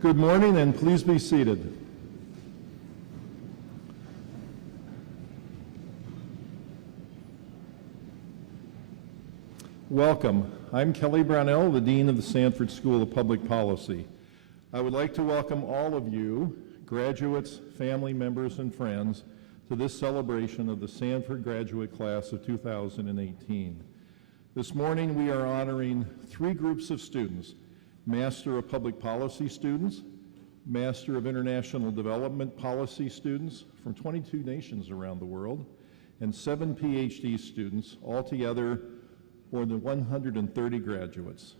Good morning, and please be seated. Welcome. I'm Kelly Brownell, the Dean of the Sanford School of Public Policy. I would like to welcome all of you, graduates, family members, and friends, to this celebration of the Sanford graduate class of 2018. This morning we are honoring three groups of students: Master of Public Policy students, Master of International Development Policy students from 22 nations around the world, and 7 PhD students, altogether more than 130 graduates.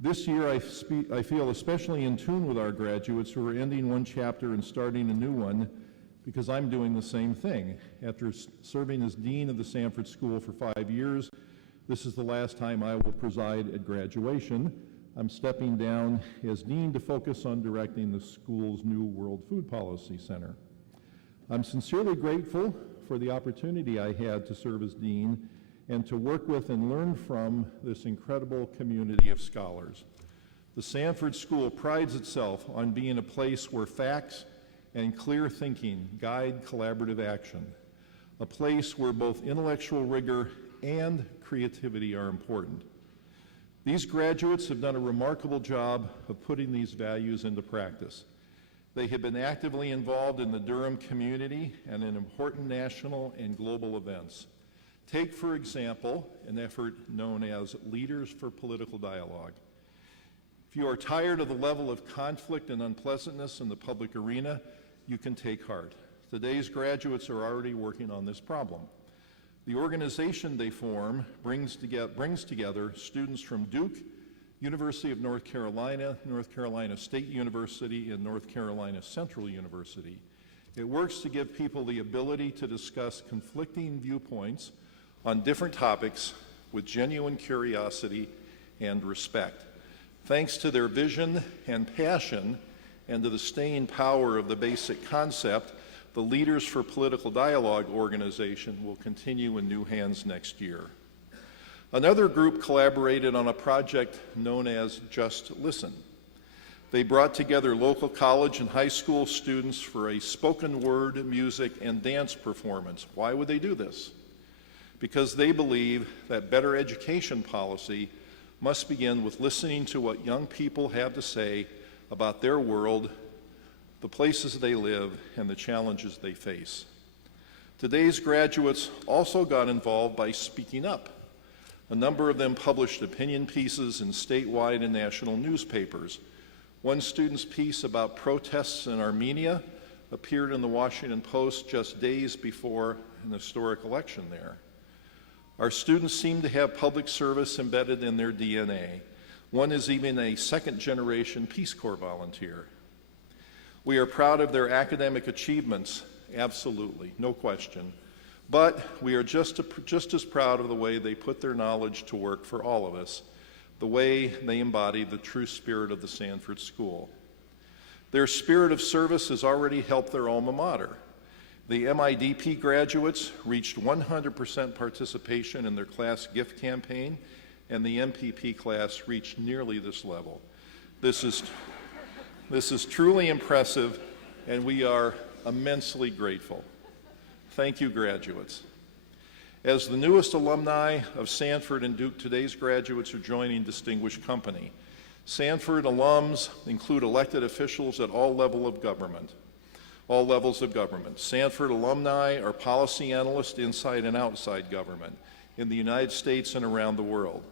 This year I feel especially in tune with our graduates who are ending one chapter and starting a new one, because I'm doing the same thing. After serving as Dean of the Sanford School for 5 years, this is the last time I will preside at graduation. I'm stepping down as Dean to focus on directing the school's new World Food Policy Center. I'm sincerely grateful for the opportunity I had to serve as Dean and to work with and learn from this incredible community of scholars. The Sanford School prides itself on being a place where facts and clear thinking guide collaborative action, a place where both intellectual rigor and creativity are important. These graduates have done a remarkable job of putting these values into practice. They have been actively involved in the Durham community and in important national and global events. Take, for example, an effort known as Leaders for Political Dialogue. If you are tired of the level of conflict and unpleasantness in the public arena, you can take heart. Today's graduates are already working on this problem. The organization they form brings together students from Duke, University of North Carolina State University, and North Carolina Central University. It works to give people the ability to discuss conflicting viewpoints on different topics with genuine curiosity and respect. Thanks to their vision and passion and to the staying power of the basic concept, the Leaders for Political Dialogue organization will continue in new hands next year. Another group collaborated on a project known as Just Listen. They brought together local college and high school students for a spoken word, music, and dance performance. Why would they do this? Because they believe that better education policy must begin with listening to what young people have to say about their world, the places they live, and the challenges they face. Today's graduates also got involved by speaking up. A number of them published opinion pieces in statewide and national newspapers. One student's piece about protests in Armenia appeared in the Washington Post just days before an historic election there. Our students seem to have public service embedded in their DNA. One is even a second-generation Peace Corps volunteer. We are proud of their academic achievements, absolutely, no question. But we are just as proud of the way they put their knowledge to work for all of us, the way they embody the true spirit of the Sanford School. Their spirit of service has already helped their alma mater. The MIDP graduates reached 100% participation in their class gift campaign, and the MPP class reached nearly this level. This is truly impressive, and we are immensely grateful. Thank you, graduates. As the newest alumni of Sanford and Duke, today's graduates are joining distinguished company. Sanford alums include elected officials at all levels of government. Sanford alumni are policy analysts inside and outside government, in the United States and around the world.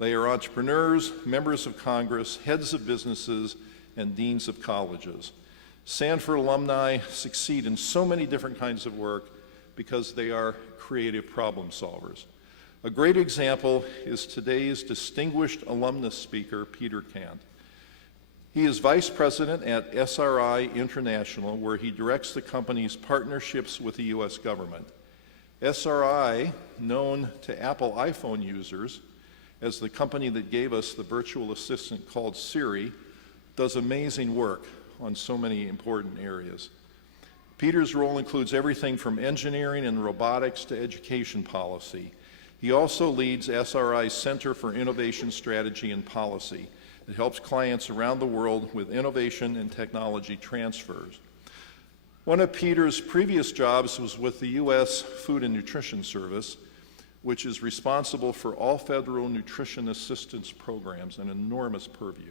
They are entrepreneurs, members of Congress, heads of businesses, and deans of colleges. Sanford alumni succeed in so many different kinds of work because they are creative problem solvers. A great example is today's distinguished alumnus speaker, Peter Kant. He is vice president at SRI International, where he directs the company's partnerships with the U.S. government. SRI, known to Apple iPhone users as the company that gave us the virtual assistant called Siri, does amazing work on so many important areas. Peter's role includes everything from engineering and robotics to education policy. He also leads SRI's Center for Innovation Strategy and Policy, It helps clients around the world with innovation and technology transfers. One of Peter's previous jobs was with the U.S. Food and Nutrition Service, which is responsible for all federal nutrition assistance programs, an enormous purview.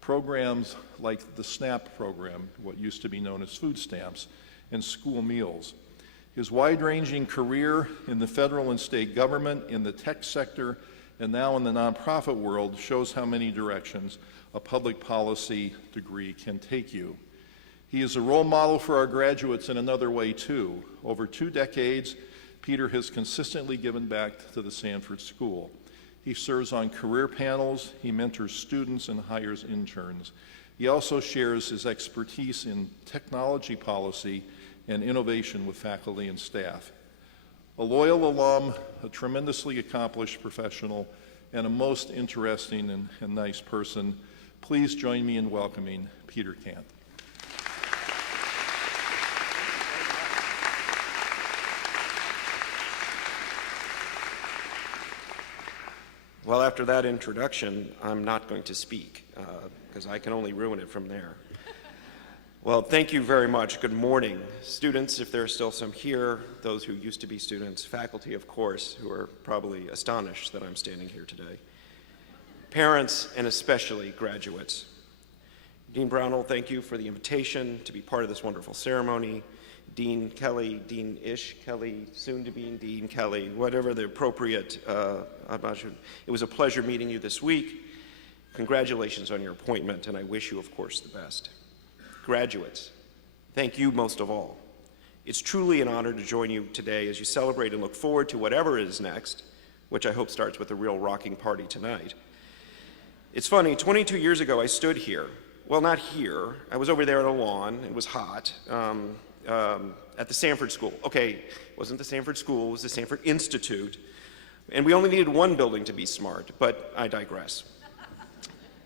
Programs like the SNAP program, what used to be known as food stamps, and school meals. His wide-ranging career in the federal and state government, in the tech sector, and now in the nonprofit world shows how many directions a public policy degree can take you. He is a role model for our graduates in another way, too. Over 2 decades, Peter has consistently given back to the Sanford School. He serves on career panels, he mentors students, and hires interns. He also shares his expertise in technology policy and innovation with faculty and staff. A loyal alum, a tremendously accomplished professional, and a most interesting and nice person, please join me in welcoming Peter Kant. Well, after that introduction, I'm not going to speak, because I can only ruin it from there. Well, thank you very much. Good morning. Students, if there are still some here, those who used to be students, faculty, of course, who are probably astonished that I'm standing here today. Parents, and especially graduates. Dean Brownell, thank you for the invitation to be part of this wonderful ceremony. Dean Kelly, Dean-ish Kelly, soon-to-be Dean Kelly, whatever the appropriate, I'm not sure. It was a pleasure meeting you this week. Congratulations on your appointment, and I wish you, of course, the best. Graduates, thank you most of all. It's truly an honor to join you today as you celebrate and look forward to whatever is next, which I hope starts with a real rocking party tonight. It's funny, 22 years ago I stood here. Well, not here. I was over there on a lawn. It was hot. At the Sanford School. Okay, it wasn't the Sanford School, it was the Sanford Institute. And we only needed one building to be smart, but I digress.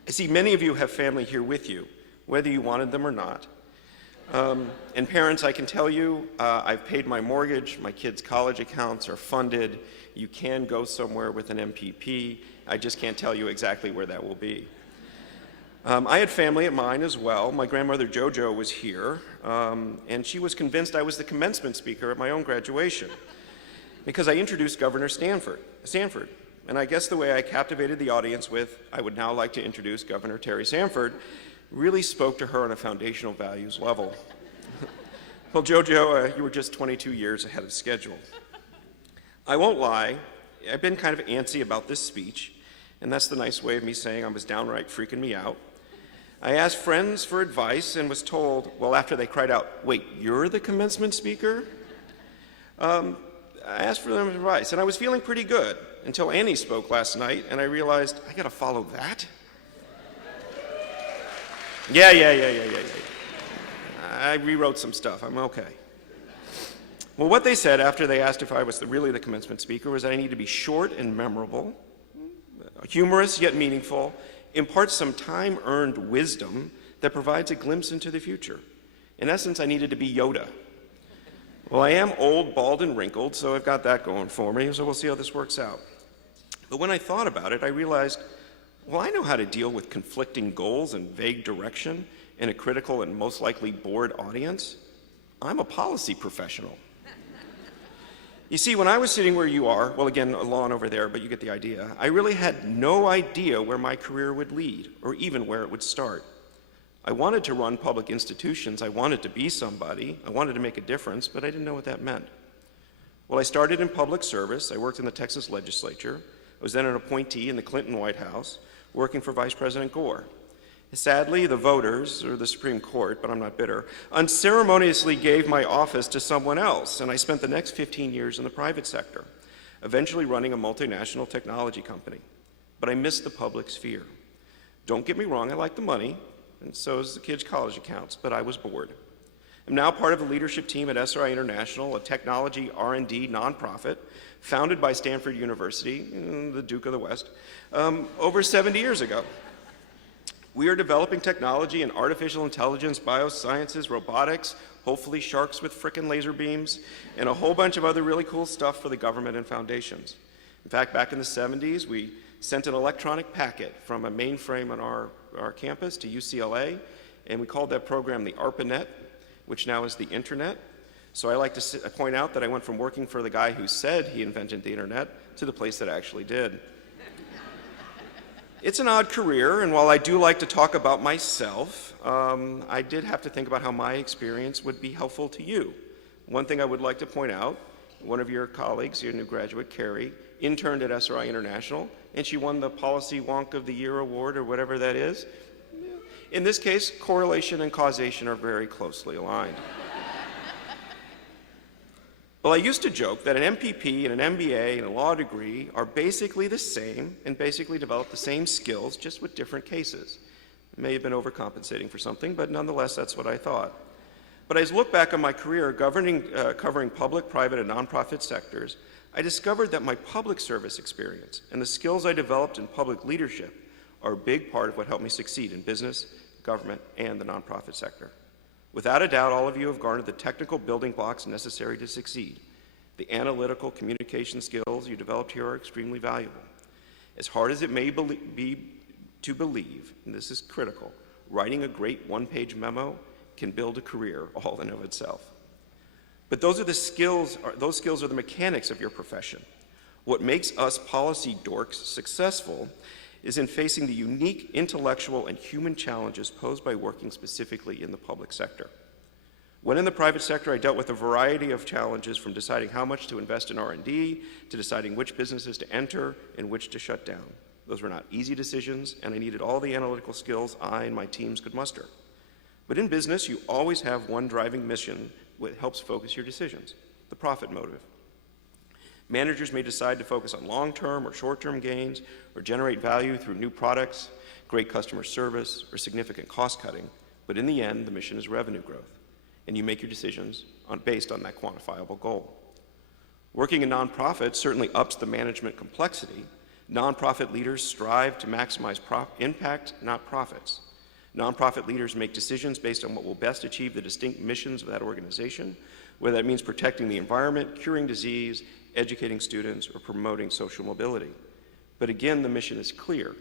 I see many of you have family here with you, whether you wanted them or not. And parents, I can tell you, I've paid my mortgage, my kids' college accounts are funded. You can go somewhere with an MPP. I just can't tell you exactly where that will be. I had family at mine as well. My grandmother JoJo was here, and she was convinced I was the commencement speaker at my own graduation because I introduced Governor Sanford. And I guess the way I captivated the audience with, I would now like to introduce Governor Terry Sanford, really spoke to her on a foundational values level. Well, JoJo, you were just 22 years ahead of schedule. I won't lie, I've been kind of antsy about this speech, and that's the nice way of me saying I was downright freaking me out. I asked friends for advice and was told, well, after they cried out, wait, you're the commencement speaker? I asked for them advice, and I was feeling pretty good until Annie spoke last night, and I realized, I gotta follow that? Yeah. I rewrote some stuff, I'm okay. Well, what they said after they asked if I was really the commencement speaker was that I need to be short and memorable, humorous yet meaningful, impart some time-earned wisdom that provides a glimpse into the future. In essence, I needed to be Yoda. Well, I am old, bald, and wrinkled, so I've got that going for me, so we'll see how this works out. But when I thought about it, I realized, well, I know how to deal with conflicting goals and vague direction in a critical and most likely bored audience. I'm a policy professional. You see, when I was sitting where you are, well, again, a lawn over there, but you get the idea, I really had no idea where my career would lead, or even where it would start. I wanted to run public institutions, I wanted to be somebody, I wanted to make a difference, but I didn't know what that meant. Well, I started in public service, I worked in the Texas legislature, I was then an appointee in the Clinton White House, working for Vice President Gore. Sadly, the voters, or the Supreme Court, but I'm not bitter, unceremoniously gave my office to someone else, and I spent the next 15 years in the private sector, eventually running a multinational technology company. But I missed the public sphere. Don't get me wrong, I like the money, and so does the kids' college accounts, but I was bored. I'm now part of the leadership team at SRI International, a technology R&D nonprofit founded by Stanford University, the Duke of the West, over 70 years ago. We are developing technology in artificial intelligence, biosciences, robotics, hopefully sharks with frickin' laser beams, and a whole bunch of other really cool stuff for the government and foundations. In fact, back in the 70s, we sent an electronic packet from a mainframe on our campus to UCLA, and we called that program the ARPANET, which now is the Internet. So I like to point out that I went from working for the guy who said he invented the Internet to the place that actually did. It's an odd career, and while I do like to talk about myself, I did have to think about how my experience would be helpful to you. One thing I would like to point out, one of your colleagues, your new graduate, Carrie, interned at SRI International, and she won the Policy Wonk of the Year award, or whatever that is. In this case, correlation and causation are very closely aligned. Well, I used to joke that an MPP and an MBA and a law degree are basically the same and basically develop the same skills, just with different cases. I may have been overcompensating for something, but nonetheless, that's what I thought. But as I look back on my career covering public, private, and nonprofit sectors, I discovered that my public service experience and the skills I developed in public leadership are a big part of what helped me succeed in business, government, and the nonprofit sector. Without a doubt, all of you have garnered the technical building blocks necessary to succeed. The analytical communication skills you developed here are extremely valuable. As hard as it may be to believe, and this is critical, writing a great one-page memo can build a career all in of itself. But those skills are the mechanics of your profession. What makes us policy dorks successful is in facing the unique intellectual and human challenges posed by working specifically in the public sector. When in the private sector, I dealt with a variety of challenges, from deciding how much to invest in R&D to deciding which businesses to enter and which to shut down. Those were not easy decisions, and I needed all the analytical skills I and my teams could muster. But in business, you always have one driving mission that helps focus your decisions: the profit motive. Managers may decide to focus on long-term or short-term gains, or generate value through new products, great customer service, or significant cost-cutting, but in the end, the mission is revenue growth, and you make your decisions based on that quantifiable goal. Working in nonprofits certainly ups the management complexity. Nonprofit leaders strive to maximize impact, not profits. Nonprofit leaders make decisions based on what will best achieve the distinct missions of that organization, whether that means protecting the environment, curing disease, educating students, or promoting social mobility. But again, the mission is clear.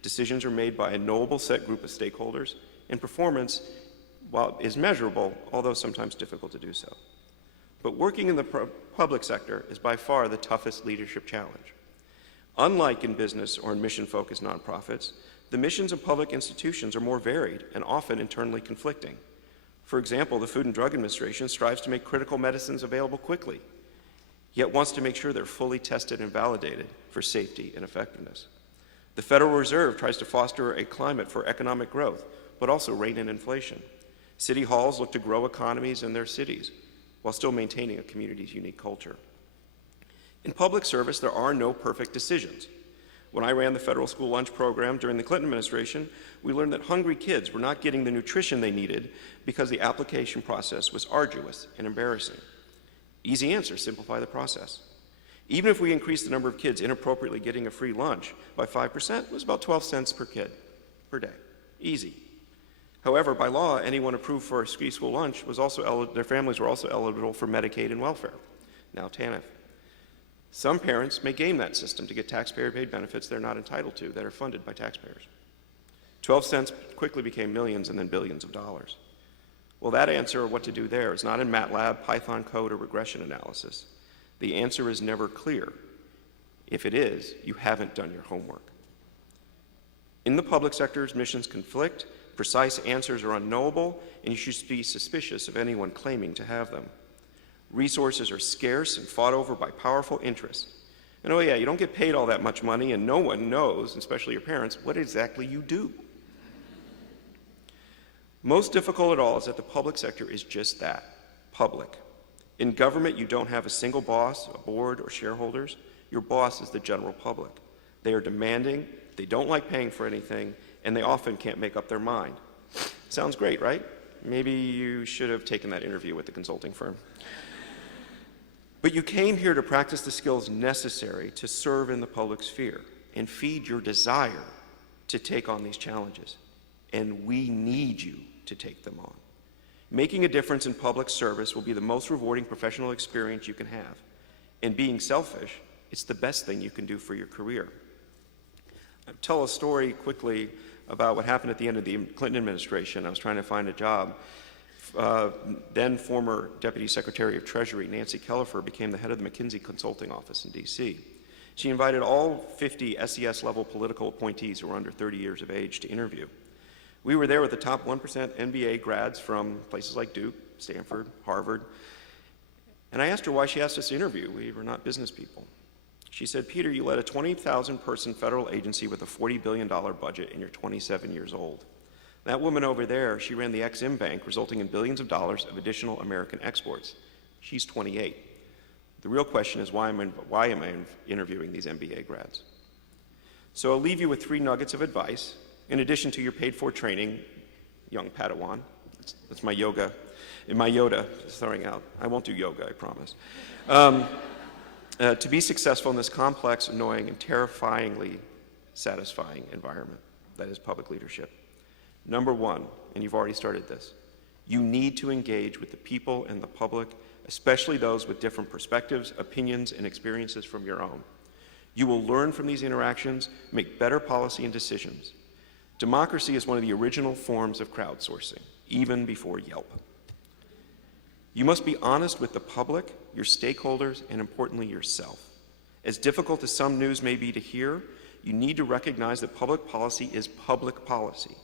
Decisions are made by a knowable set group of stakeholders, and performance, while is measurable, although sometimes difficult to do so. But working in the public sector is by far the toughest leadership challenge. Unlike in business or in mission-focused nonprofits, the missions of public institutions are more varied and often internally conflicting. For example, the Food and Drug Administration strives to make critical medicines available quickly, yet wants to make sure they're fully tested and validated for safety and effectiveness. The Federal Reserve tries to foster a climate for economic growth, but also rein in inflation. City halls look to grow economies in their cities, while still maintaining a community's unique culture. In public service, there are no perfect decisions. When I ran the federal school lunch program during the Clinton administration, we learned that hungry kids were not getting the nutrition they needed because the application process was arduous and embarrassing. Easy answer: simplify the process. Even if we increased the number of kids inappropriately getting a free lunch by 5%, it was about 12 cents per kid per day. Easy. However, by law, anyone approved for a free school lunch was also their families were also eligible for Medicaid and welfare, now TANF. Some parents may game that system to get taxpayer-paid benefits they're not entitled to, that are funded by taxpayers. 12 cents quickly became millions and then billions of dollars. Well, that answer, or what to do there, is not in MATLAB, Python code, or regression analysis. The answer is never clear. If it is, you haven't done your homework. In the public sector's missions conflict, precise answers are unknowable, and you should be suspicious of anyone claiming to have them. Resources are scarce and fought over by powerful interests. And oh yeah, you don't get paid all that much money, and no one knows, especially your parents, what exactly you do. Most difficult of all is that the public sector is just that, public. In government, you don't have a single boss, a board, or shareholders. Your boss is the general public. They are demanding, they don't like paying for anything, and they often can't make up their mind. Sounds great, right? Maybe you should have taken that interview with the consulting firm. But you came here to practice the skills necessary to serve in the public sphere and feed your desire to take on these challenges. And we need you to take them on. Making a difference in public service will be the most rewarding professional experience you can have. And being selfish, it's the best thing you can do for your career. tell a story quickly about what happened at the end of the Clinton administration. I was trying to find a job. Then former Deputy Secretary of Treasury Nancy Kellefer became the head of the McKinsey Consulting Office in D.C. She invited all 50 SES-level political appointees who were under 30 years of age to interview. We were there with the top 1% MBA grads from places like Duke, Stanford, Harvard. And I asked her why she asked us to interview. We were not business people. She said, "Peter, you led a 20,000-person federal agency with a $40 billion budget, and you're 27 years old. That woman over there, she ran the Ex-Im Bank, resulting in billions of dollars of additional American exports. She's 28. The real question is, why am I interviewing these MBA grads?" So I'll leave you with 3 nuggets of advice, in addition to your paid-for training, young Padawan. That's my yoga, my Yoda is throwing out. I won't do yoga, I promise. To be successful in this complex, annoying, and terrifyingly satisfying environment that is public leadership. Number 1, and you've already started this, you need to engage with the people and the public, especially those with different perspectives, opinions, and experiences from your own. You will learn from these interactions, make better policy and decisions. Democracy is one of the original forms of crowdsourcing, even before Yelp. You must be honest with the public, your stakeholders, and importantly, yourself. As difficult as some news may be to hear, you need to recognize that public policy is public policy.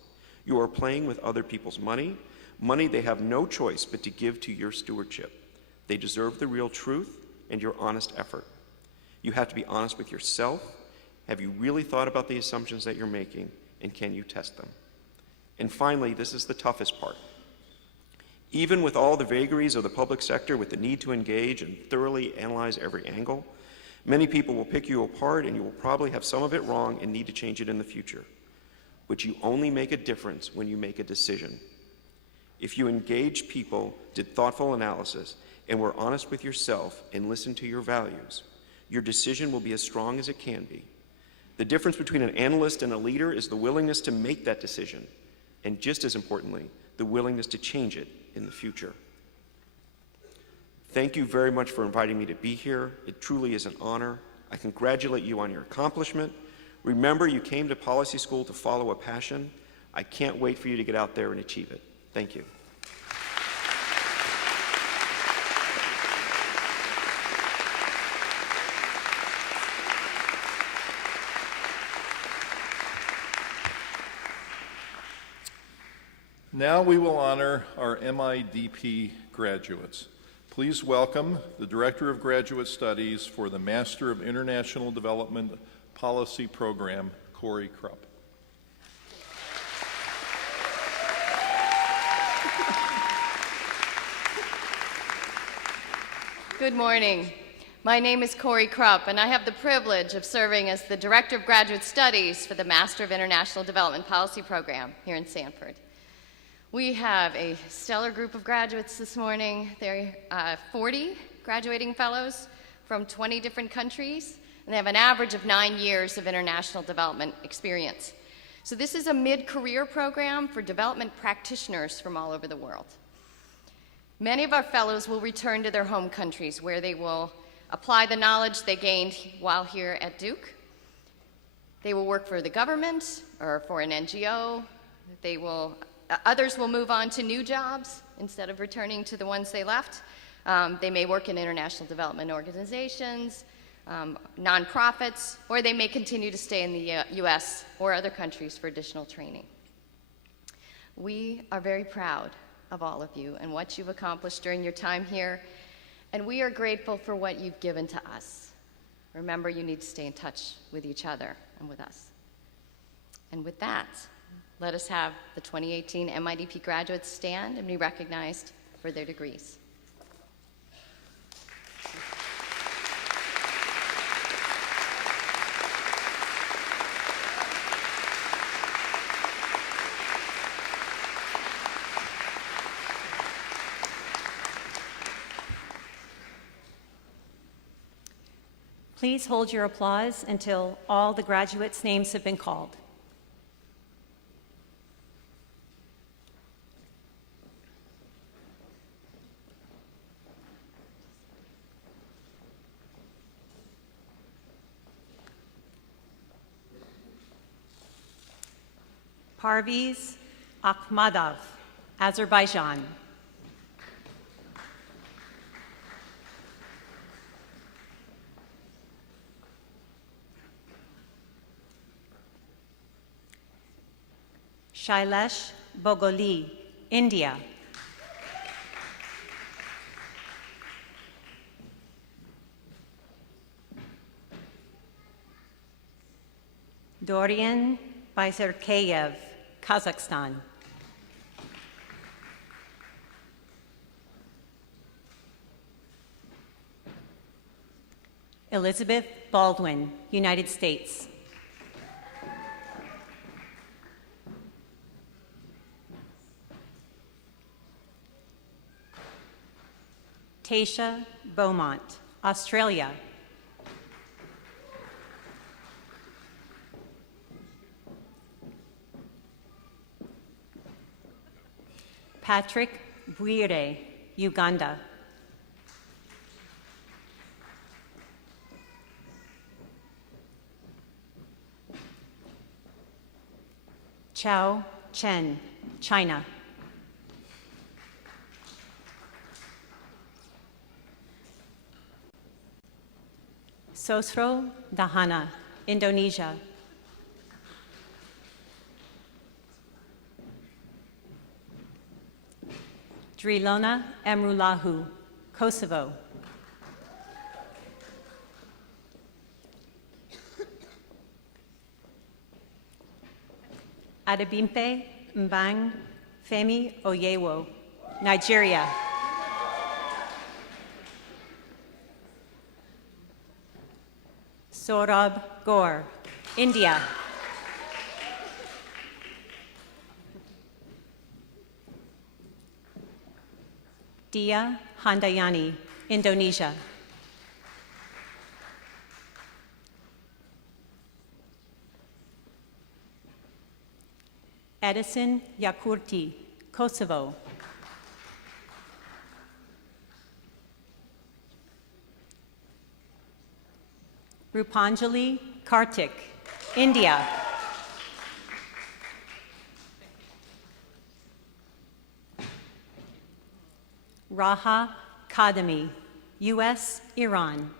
You are playing with other people's money they have no choice but to give to your stewardship. They deserve the real truth and your honest effort. You have to be honest with yourself. Have you really thought about the assumptions that you're making, and can you test them? And finally, this is the toughest part. Even with all the vagaries of the public sector, with the need to engage and thoroughly analyze every angle, many people will pick you apart, and you will probably have some of it wrong and need to change it in the future. But you only make a difference when you make a decision. If you engage people, did thoughtful analysis, and were honest with yourself and listened to your values, your decision will be as strong as it can be. The difference between an analyst and a leader is the willingness to make that decision, and just as importantly, the willingness to change it in the future. Thank you very much for inviting me to be here. It truly is an honor. I congratulate you on your accomplishment. Remember, you came to policy school to follow a passion. I can't wait for you to get out there and achieve it. Thank you. Now we will honor our MIDP graduates. Please welcome the Director of Graduate Studies for the Master of International Development Policy Program, Corey Krupp. Good morning. My name is Corey Krupp, and I have the privilege of serving as the Director of Graduate Studies for the Master of International Development Policy Program here in Sanford. We have a stellar group of graduates this morning. There are 40 graduating fellows from 20 different countries, and they have an average of 9 years of international development experience. So this is a mid-career program for development practitioners from all over the world. Many of our fellows will return to their home countries where they will apply the knowledge they gained while here at Duke. They will work for the government or for an NGO. Others will move on to new jobs instead of returning to the ones they left. They may work in international development organizations, nonprofits, or they may continue to stay in the US or other countries for additional training. We are very proud of all of you and what you've accomplished during your time here, and we are grateful for what you've given to us. Remember, you need to stay in touch with each other and with us. And with that, let us have the 2018 MIDP graduates stand and be recognized for their degrees. Please hold your applause until all the graduates' names have been called. Parviz Akhmadov, Azerbaijan. Shailesh Bogoli, India. Dorian Byzerkayev, Kazakhstan. Elizabeth Baldwin, United States. Tasha Beaumont, Australia. Patrick Bwire, Uganda. Chao Chen, China. Sosro Dahana, Indonesia. Drilona Emrulahu, Kosovo. Adebimpe Mbang Femi Oyewo, Nigeria. Saurabh Gaur, India. Dia Handayani, Indonesia. Edison Yakurti, Kosovo. Rupanjali Kartik, India. Raha Kadami, U.S., Iran.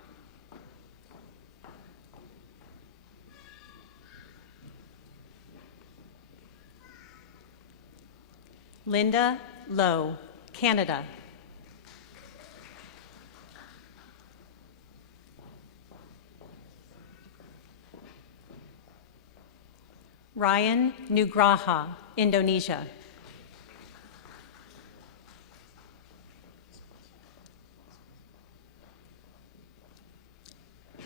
Linda Lowe, Canada. Ryan Nugraha, Indonesia.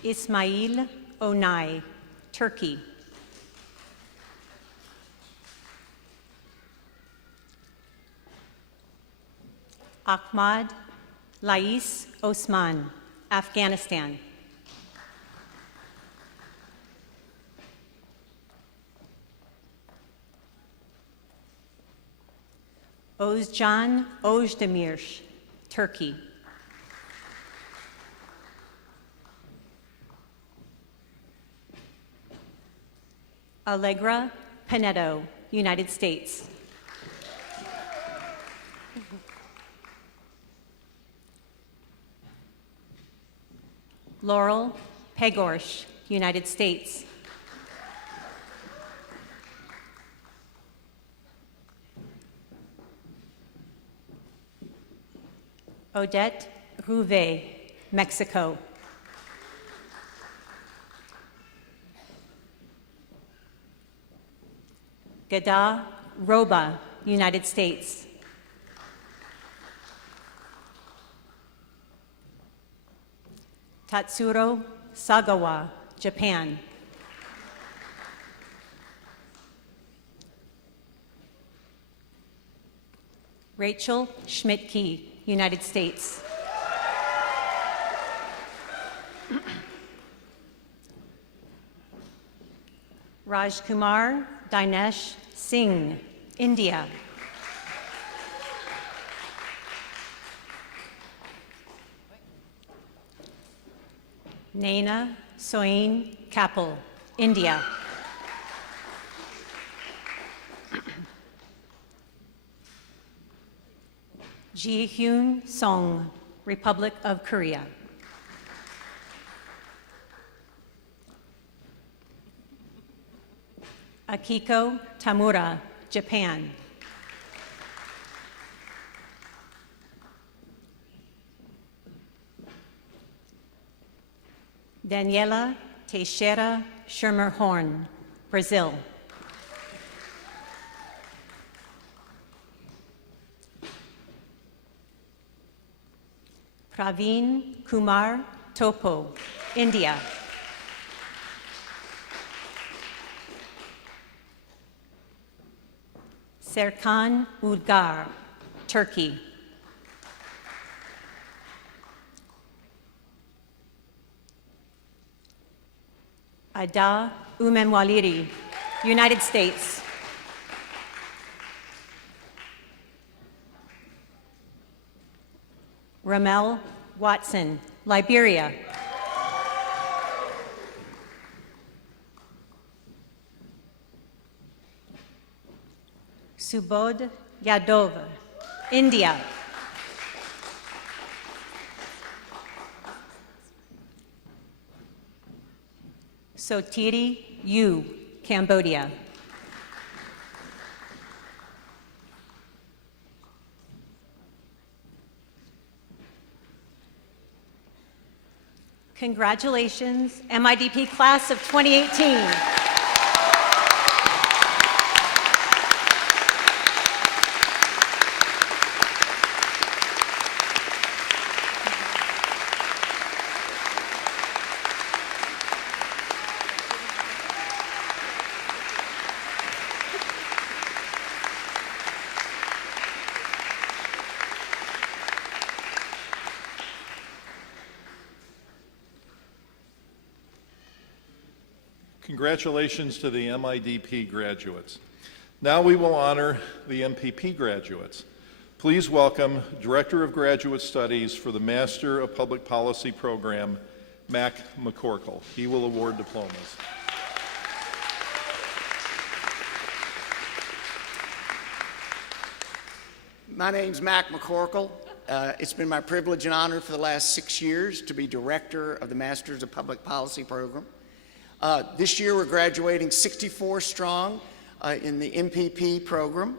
Ismail Onay, Turkey. Ahmad Lais Osman, Afghanistan. Ozcan Ozdemir, Turkey. Allegra Pinedo, United States. Laurel Pegorsh, United States. Odette Rouvet, Mexico. Gada Roba, United States. Tatsuro Sagawa, Japan. Rachel Schmidtke, United States. Rajkumar Dinesh Singh, India. Naina Soin Kapil, India. Ji-hyun Song, Republic of Korea. Akiko Tamura, Japan. Daniela Teixeira Schirmer-Horn, Brazil. Praveen Kumar Topo, India. Serkan Udgar, Turkey. Ada Umenwaliri, United States. Ramel Watson, Liberia. Subodh Yadov, India. Sotiri Yu, Cambodia. Congratulations, MIDP class of 2018. Congratulations to the MIDP graduates. Now we will honor the MPP graduates. Please welcome Director of Graduate Studies for the Master of Public Policy program, Mac McCorkle. He will award diplomas. My name's Mac McCorkle. It's been my privilege and honor for the last 6 years to be director of the Masters of Public Policy program. This year we're graduating 64 strong in the MPP program.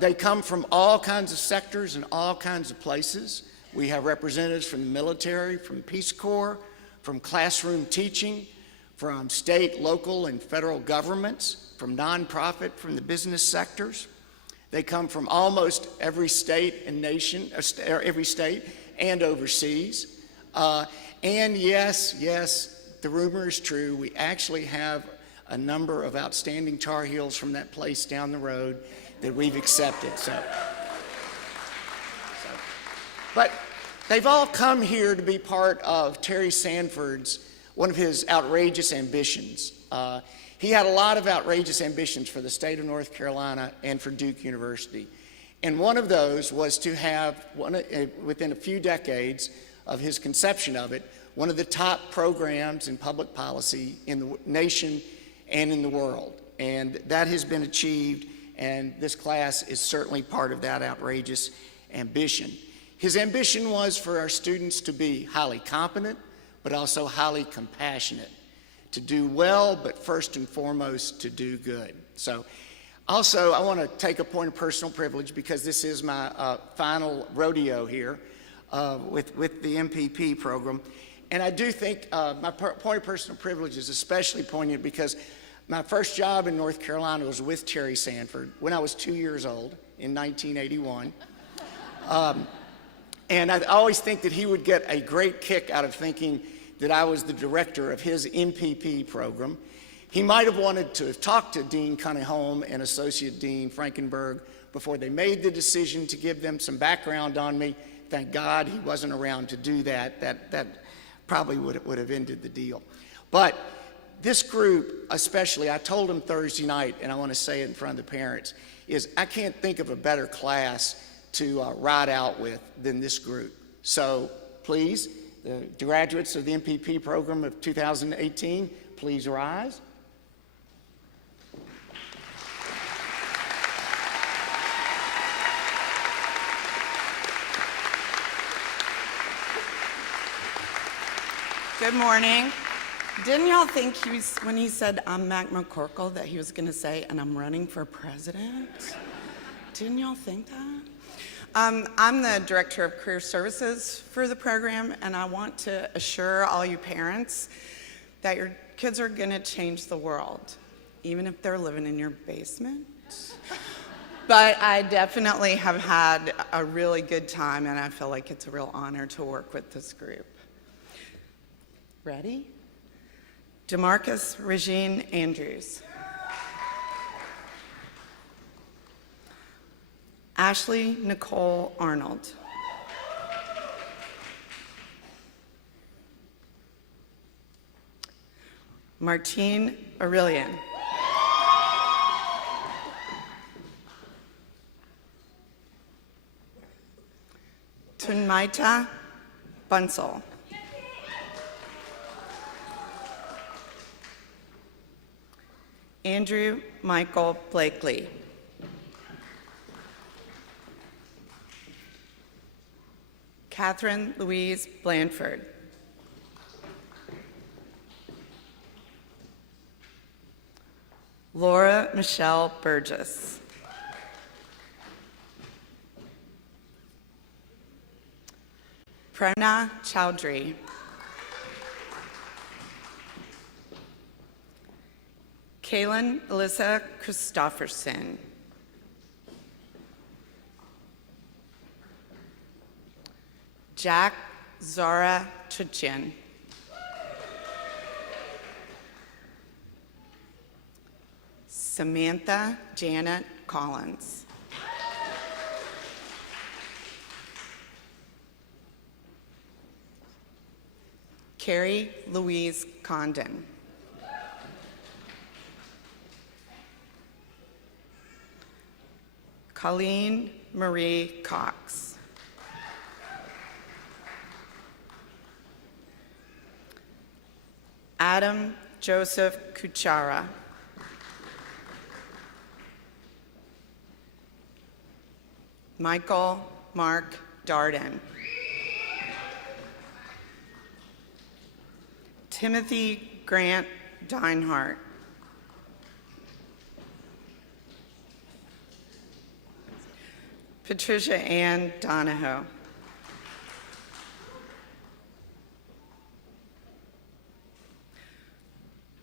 They come from all kinds of sectors and all kinds of places. We have representatives from the military, from Peace Corps, from classroom teaching, from state, local, and federal governments, from nonprofit, from the business sectors. They come from almost every state and nation, every state and overseas. And yes, the rumor is true. We actually have a number of outstanding Tar Heels from that place down the road that we've accepted. But they've all come here to be part of Terry Sanford's, one of his outrageous ambitions. He had a lot of outrageous ambitions for the state of North Carolina and for Duke University. And one of those was to have, within a few decades of his conception of it, one of the top programs in public policy in the nation and in the world. And that has been achieved, and this class is certainly part of that outrageous ambition. His ambition was for our students to be highly competent, but also highly compassionate, to do well, but first and foremost, to do good. So also, I want to take a point of personal privilege because this is my final rodeo here with the MPP program. And I do think my point of personal privilege is especially poignant because my first job in North Carolina was with Terry Sanford when I was 2 years old in 1981. And I always think that he would get a great kick out of thinking that I was the director of his MPP program. He might have wanted to have talked to Dean Cunningham and Associate Dean Frankenberg before they made the decision to give them some background on me. Thank God he wasn't around to do that. That probably would have ended the deal. But this group, especially, I told them Thursday night, and I want to say it in front of the parents, is I can't think of a better class to ride out with than this group. So please, the graduates of the MPP program of 2018, please rise. Good morning. Didn't y'all think when he said, I'm Mac McCorkle, that he was going to say, and I'm running for president? Didn't y'all think that? I'm the Director of Career Services for the program, and I want to assure all you parents that your kids are going to change the world, even if they're living in your basement. But I definitely have had a really good time, and I feel like it's a real honor to work with this group. Ready? DeMarcus Regine Andrews. Ashley Nicole Arnold. Martine Aurelian. Tunmaita Bunsel. Andrew Michael Blakely. Catherine Louise Blandford. Laura Michelle Burgess. Prerna Chowdhury. Kaylin Alyssa Christofferson. Jack Zara Chuchin. Samantha Janet Collins. Carrie Louise Condon. Colleen Marie Cox. Adam Joseph Kuchara. Michael Mark Darden. Timothy Grant Deinhardt. Patricia Ann Donahoe.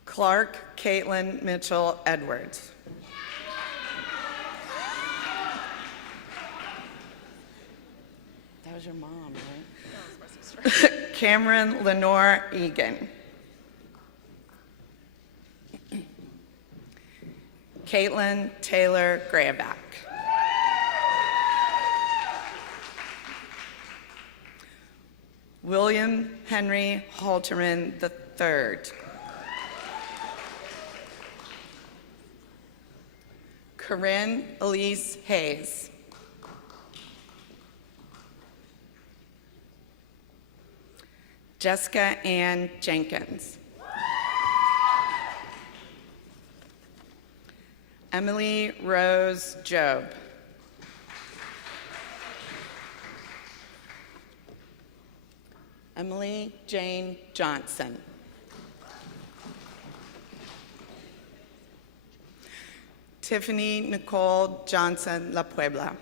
Clark Caitlin Mitchell Edwards. That was your mom, right? That was my sister. Cameron Lenore Egan. Caitlin Taylor Grayback. William Henry Halterman III. Corinne Elise Hayes. Jessica Ann Jenkins. Emily Rose Job. Emily Jane Johnson. Tiffany Nicole Johnson La Puebla.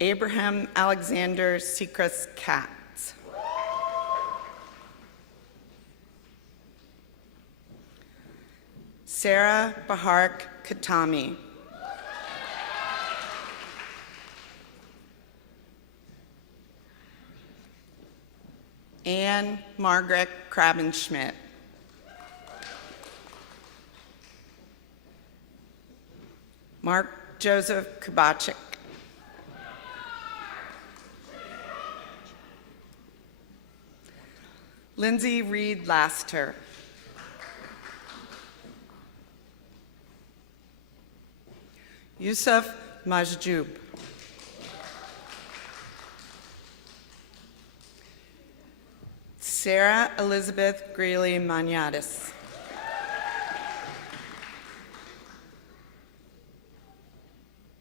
Abraham Alexander Sechrist Katz. Sarah Bahark Katami. Anne Margaret Krabenschmidt. Mark Joseph Kubachik. Lindsay Reed Laster. Yusuf Majjoub. Sarah Elizabeth Greeley Maniatis.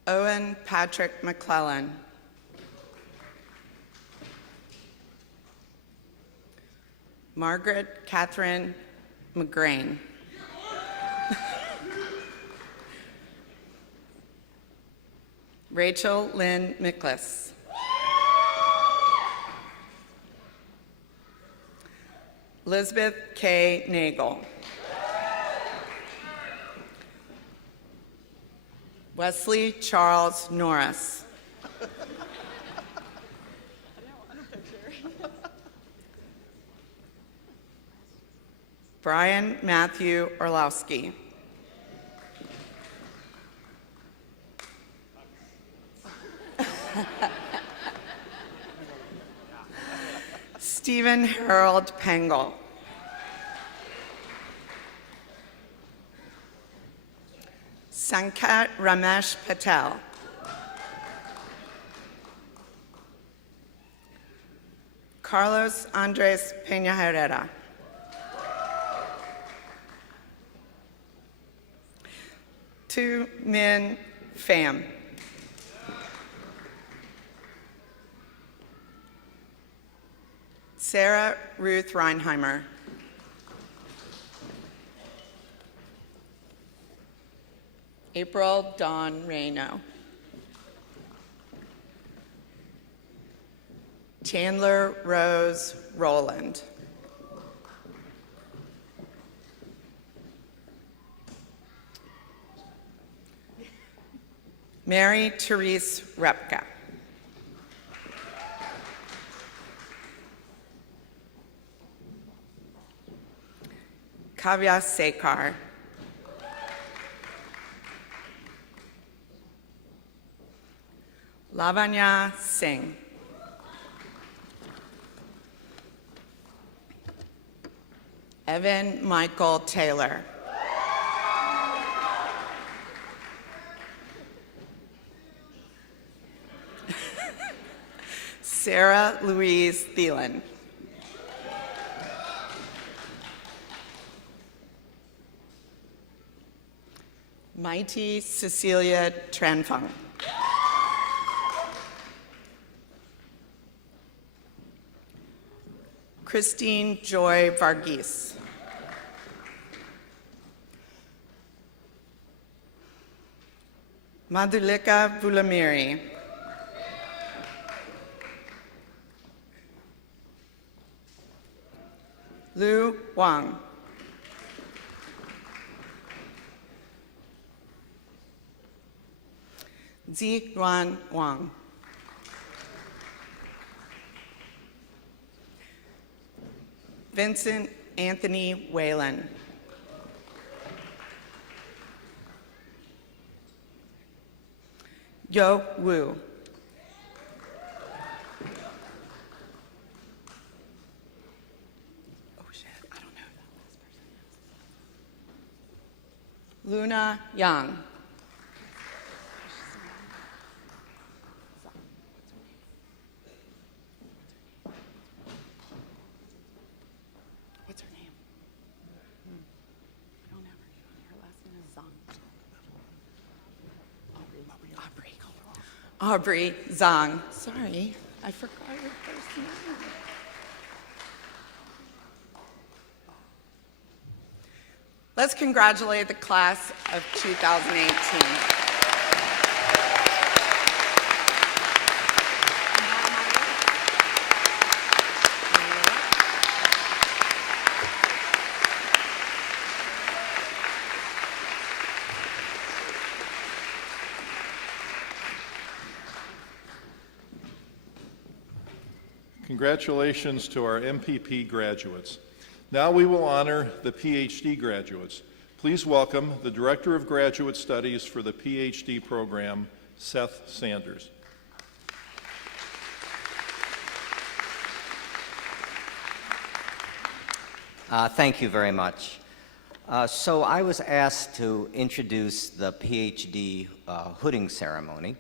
Owen Patrick McClellan. Margaret Catherine McGrain. Rachel Lynn Miklas. Elizabeth K. Nagel. Wesley Charles Norris. Brian Matthew Orlowski. Stephen Harold Pengel. Sankat Ramesh Patel. Carlos Andres Peña Herrera. Tu Min Pham. Sarah Ruth Reinheimer. April Dawn Reyno. Chandler Rose Rowland. Mary Therese Repka. Kavya Sekar. Lavanya Singh. Evan Michael Taylor. Sarah Louise Thielen. Mighty Cecilia Tranfung. Christine Joy Varghese. Madhulika Vulamiri. Lu Wang. Zi Yuan Wang. Vincent Anthony Whalen. Yo Wu. Oh shit, I don't know who that last person is. Luna Yang. What's her name? I don't know her last name is Zong. Aubrey Zong. Sorry, I forgot your first name. Let's congratulate the class of 2018. Congratulations to our MPP graduates. Now we will honor the PhD graduates. Please welcome the Director of Graduate Studies for the PhD program, Seth Sanders. Thank you very much. So I was asked to introduce the PhD hooding ceremony.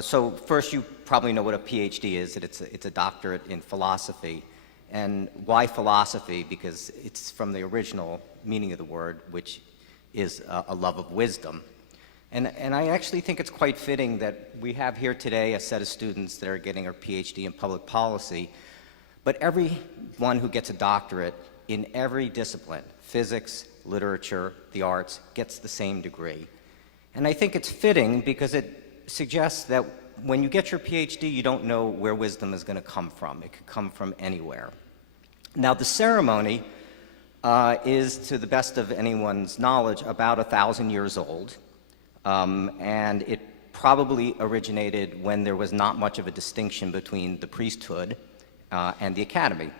So first, you probably know what a PhD is. It's a doctorate in philosophy. And why philosophy? Because it's from the original meaning of the word, which is a love of wisdom. And I actually think it's quite fitting that we have here today a set of students that are getting a PhD in public policy, but everyone who gets a doctorate in every discipline, physics, literature, the arts, gets the same degree. And I think it's fitting because it suggests that when you get your PhD, you don't know where wisdom is going to come from. It could come from anywhere. Now, the ceremony is, to the best of anyone's knowledge, about 1,000 years old. And it probably originated when there was not much of a distinction between the priesthood and the academy.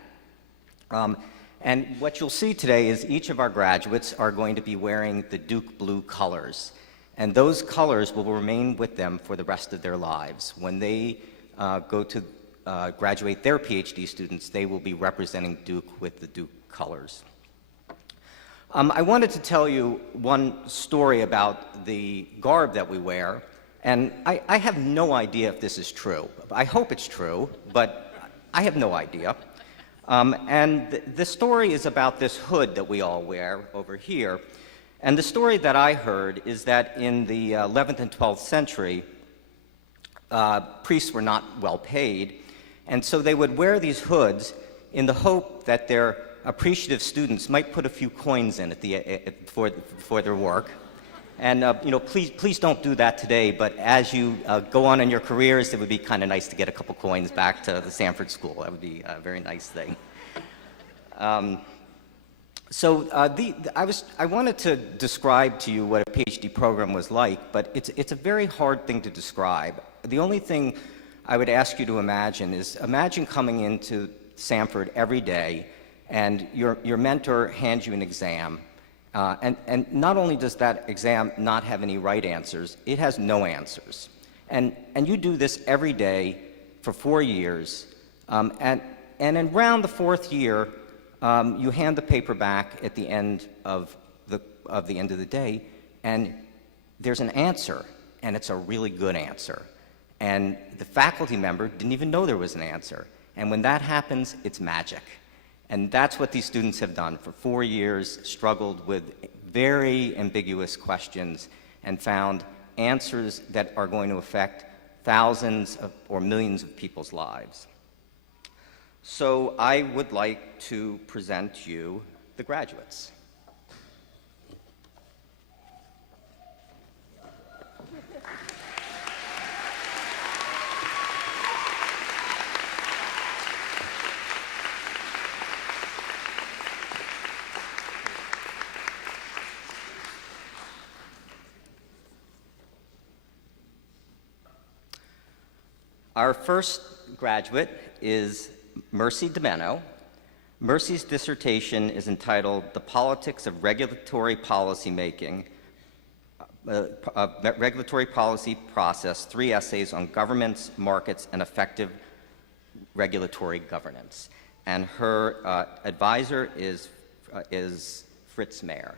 And what you'll see today is each of our graduates are going to be wearing the Duke blue colors. And those colors will remain with them for the rest of their lives. When they go to graduate their PhD students, they will be representing Duke with the Duke colors. I wanted to tell you one story about the garb that we wear, and I have no idea if this is true. I hope it's true, but I have no idea. And the story is about this hood that we all wear over here. And the story that I heard is that in the 11th and 12th century, priests were not well paid, and so they would wear these hoods in the hope that their appreciative students might put a few coins in for their work. And please don't do that today, but as you go on in your careers, it would be kind of nice to get a couple coins back to the Sanford School. That would be a very nice thing. I wanted to describe to you what a PhD program was like, but it's a very hard thing to describe. The only thing I would ask you to imagine is imagine coming into Sanford every day and your mentor hands you an exam. And not only does that exam not have any right answers, it has no answers. And you do this every day for 4 years. And around the 4th year, you hand the paper back at the end of the day, and there's an answer, and it's a really good answer. And the faculty member didn't even know there was an answer. And when that happens, it's magic. And that's what these students have done for 4 years, struggled with very ambiguous questions and found answers that are going to affect thousands or millions of people's lives. So I would like to present to you the graduates. Our first graduate is Mercy DiMeno. Mercy's dissertation is entitled The Politics of Regulatory Policy Making, Regulatory Policy Process, 3 Essays on Governments, Markets, and Effective Regulatory Governance. And her advisor is Fritz Mayer.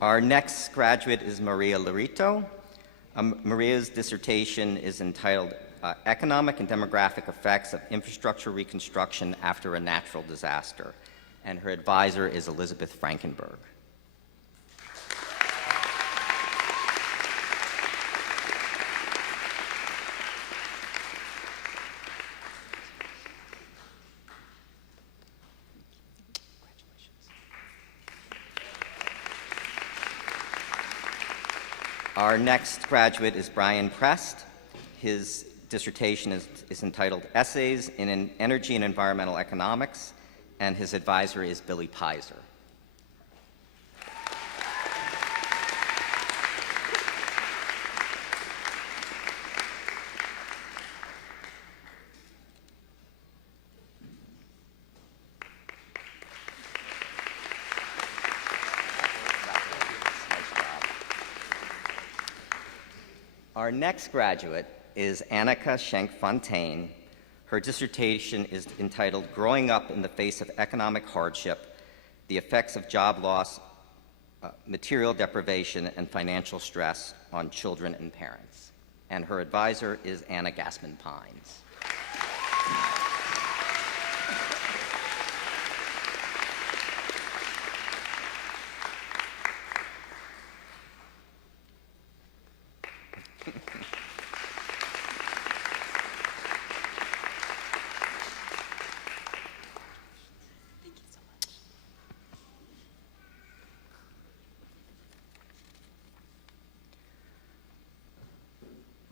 Our next graduate is Maria Larito. Maria's dissertation is entitled Economic and Demographic Effects of Infrastructure Reconstruction After a Natural Disaster, and her advisor is Elizabeth Frankenberg. Our next graduate is Brian Prest. His dissertation is entitled Essays in Energy and Environmental Economics, and his advisor is Billy Pizer. Our next graduate is Annika Schenk Fontaine. Her dissertation is entitled Growing Up in the Face of Economic Hardship, the Effects of Job Loss, Material Deprivation, and Financial Stress on Children and Parents. And her advisor is Anna Gassman-Pines.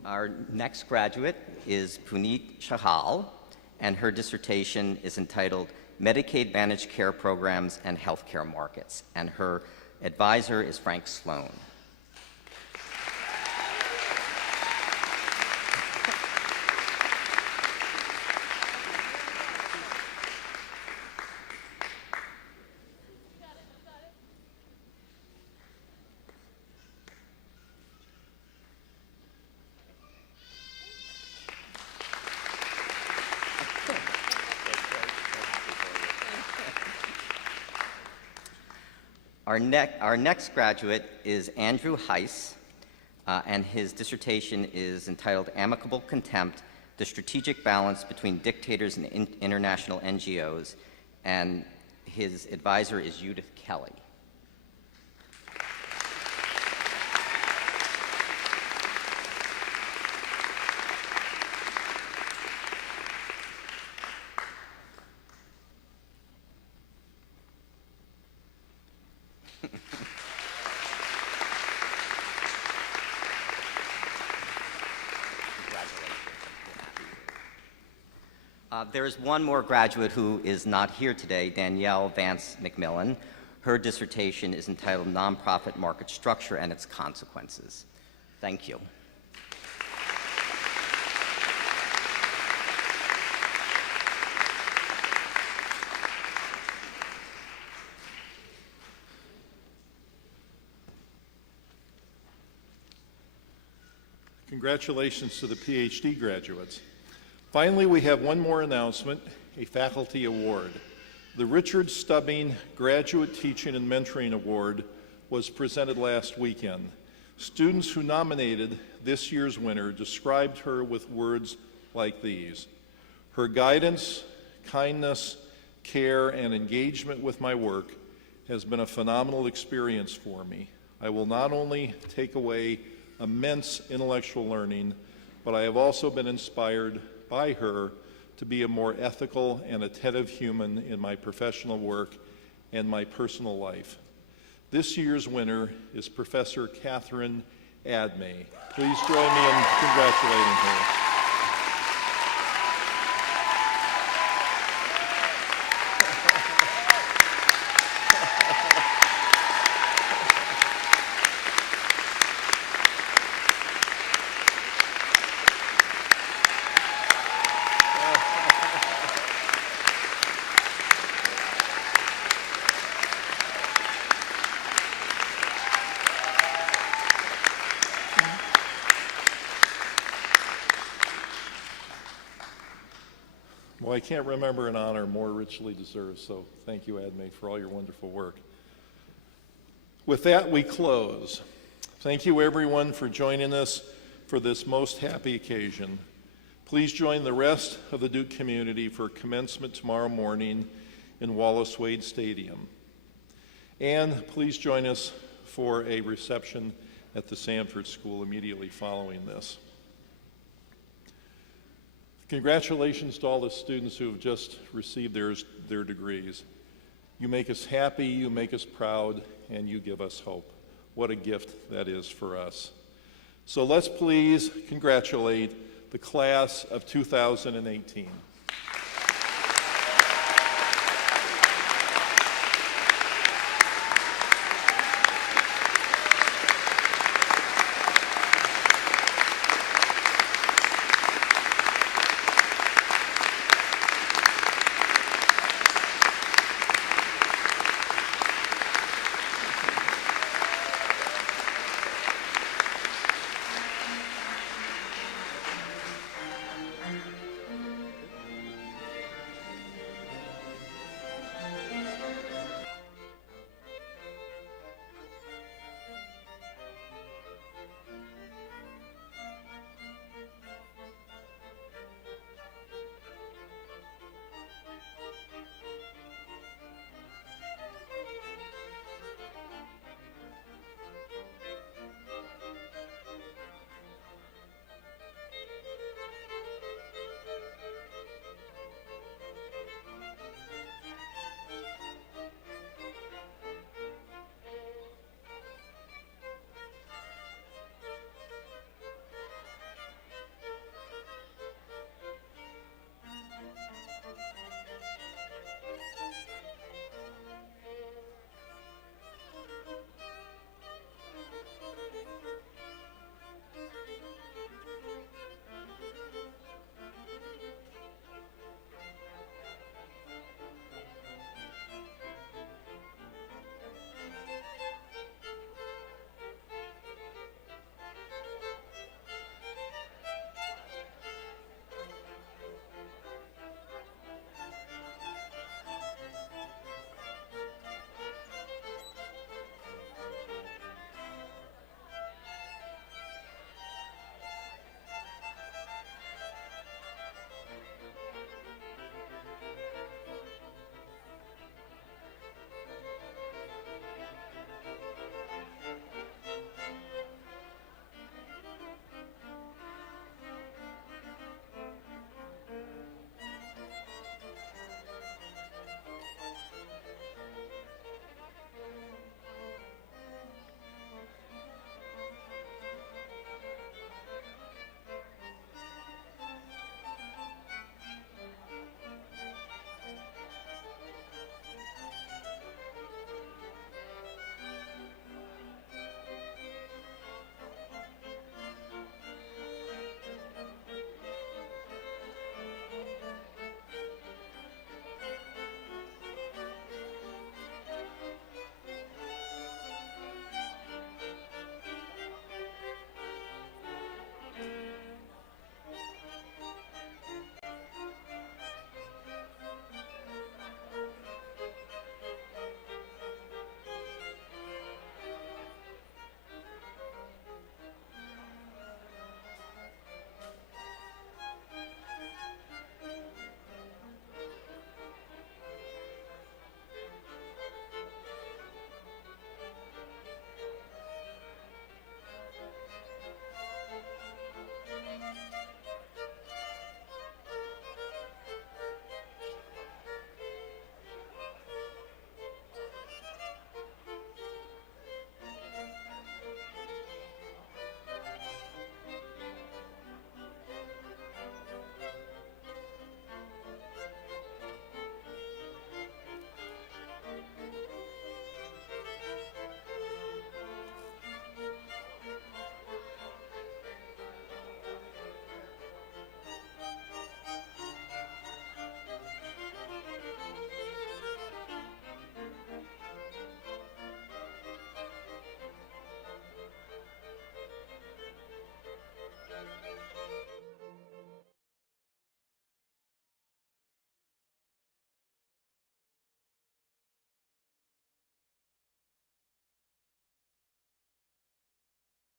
Our next graduate is Puneet Shahal, and her dissertation is entitled Medicaid Managed Care Programs and Healthcare Markets, and her advisor is Frank Sloan. Our next graduate is Andrew Heiss, and his dissertation is entitled Amicable Contempt, the Strategic Balance Between Dictators and International NGOs, and his advisor is Judith Kelly. There is one more graduate who is not here today, Danielle Vance McMillan. Her dissertation is entitled Nonprofit Market Structure and Its Consequences. Thank you. Congratulations to the PhD graduates. Finally, we have one more announcement, a faculty award. The Richard Stubbing Graduate Teaching and Mentoring Award was presented last weekend. Students who nominated this year's winner described her with words like these: her guidance, kindness, care, and engagement with my work has been a phenomenal experience for me. I will not only take away immense intellectual learning, but I have also been inspired by her to be a more ethical and attentive human in my professional work and my personal life. This year's winner is Professor Catherine Admey. Please join me in congratulating her. Well, I can't remember an honor more richly deserved, so thank you, Admey, for all your wonderful work. With that, we close. Thank you, everyone, for joining us for this most happy occasion. Please join the rest of the Duke community for commencement tomorrow morning in Wallace Wade Stadium. And please join us for a reception at the Sanford School immediately following this. Congratulations to all the students who have just received their degrees. You make us happy, you make us proud, and you give us hope. What a gift that is for us. So let's please congratulate the class of 2018.